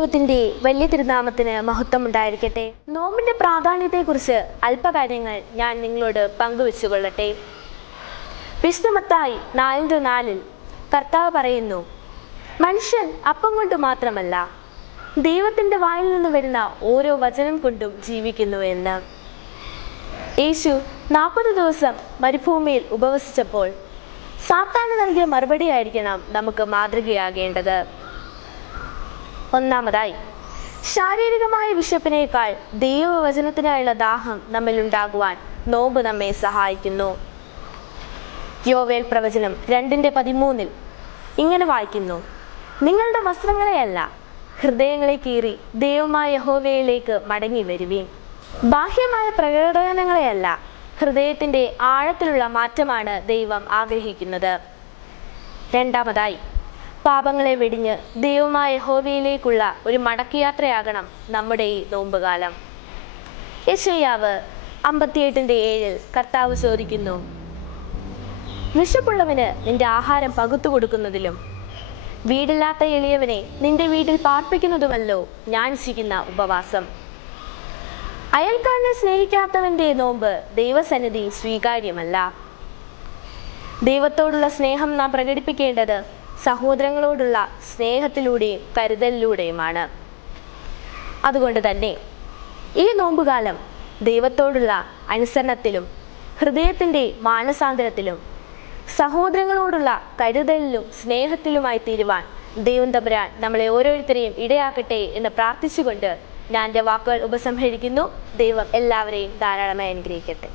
ദൈവത്തിന്റെ വലിയ തിരുനാമത്തിന് മഹത്വം ഉണ്ടായിരിക്കട്ടെ. നോമ്പിന്റെ പ്രാധാന്യത്തെക്കുറിച്ച് അല്പകാര്യങ്ങൾ ഞാൻ നിങ്ങളോട് പങ്കുവെച്ചുകൊള്ളട്ടെ. വിശുദ്ധ മത്തായി 4:4 കർത്താവ് പറയുന്നു, മനുഷ്യൻ അപ്പം കൊണ്ട് മാത്രമല്ല ദൈവത്തിന്റെ വായിൽ നിന്ന് വരുന്ന ഓരോ വചനം കൊണ്ടും ജീവിക്കുന്നു എന്ന്. യേശു 40 ദിവസം മരുഭൂമിയിൽ ഉപവസിച്ചപ്പോൾ സാത്താന് നൽകിയ മറുപടിയായിരിക്കണം നമുക്ക് മാതൃകയാകേണ്ടത്. ഒന്നാമതായി, ശാരീരികമായ വിശപ്പിനേക്കാൾ ദൈവവചനത്തിനായുള്ള ദാഹം നമ്മിൽ ഉണ്ടാകുവാൻ നോമ്പ് നമ്മെ സഹായിക്കുന്നു. യോവേൽ പ്രവചനം 2:13 ഇങ്ങനെ വായിക്കുന്നു, നിങ്ങളുടെ വസ്ത്രങ്ങളെയല്ല ഹൃദയങ്ങളെ കീറി ദൈവമായ യഹോവയിലേക്ക് മടങ്ങി വരുവീൻ. ബാഹ്യമായ പ്രകടനങ്ങളെയല്ല, ഹൃദയത്തിന്റെ ആഴത്തിലുള്ള മാറ്റമാണ് ദൈവം ആഗ്രഹിക്കുന്നത്. രണ്ടാമതായി, പാപങ്ങളെ വെടിഞ്ഞ് ദൈവമായ യഹോവയിലേക്കുള്ള ഒരു മടക്കയാത്രയാകണം നമ്മുടെ ഈ നോമ്പുകാലം. യെശയ്യാവ് 58:7 കർത്താവ് ചോദിക്കുന്നു, വിശപ്പുള്ളവന് നിന്റെ ആഹാരം പകുത്തു കൊടുക്കുന്നതിലും വീടില്ലാത്ത എളിയവനെ നിന്റെ വീട്ടിൽ പാർപ്പിക്കുന്നതുമല്ലോ ഞാൻ ചെയ്യുന്ന ഉപവാസം. അയൽക്കാരനെ സ്നേഹിക്കാത്തവന്റെ നോമ്പ് ദൈവസന്നിധി സ്വീകാര്യമല്ല. ദൈവത്തോടുള്ള സ്നേഹം നാം പ്രകടിപ്പിക്കേണ്ടത് സഹോദരങ്ങളോടുള്ള സ്നേഹത്തിലൂടെയും കരുതലിലൂടെയുമാണ്. അതുകൊണ്ട് തന്നെ ഈ നോമ്പുകാലം ദൈവത്തോടുള്ള അനുസരണത്തിലും ഹൃദയത്തിന്റെ മാനസാന്തരത്തിലും സഹോദരങ്ങളോടുള്ള കരുതലിലും സ്നേഹത്തിലുമായി തീരുവാൻ ദൈവം തമ്പുരാൻ നമ്മളെ ഓരോരുത്തരെയും ഇടയാക്കട്ടെ എന്ന് പ്രാർത്ഥിച്ചുകൊണ്ട് ഞാൻ എൻ്റെ വാക്കുകൾ ഉപസംഹരിക്കുന്നു. ദൈവം എല്ലാവരെയും ധാരാളമായി അനുഗ്രഹിക്കട്ടെ.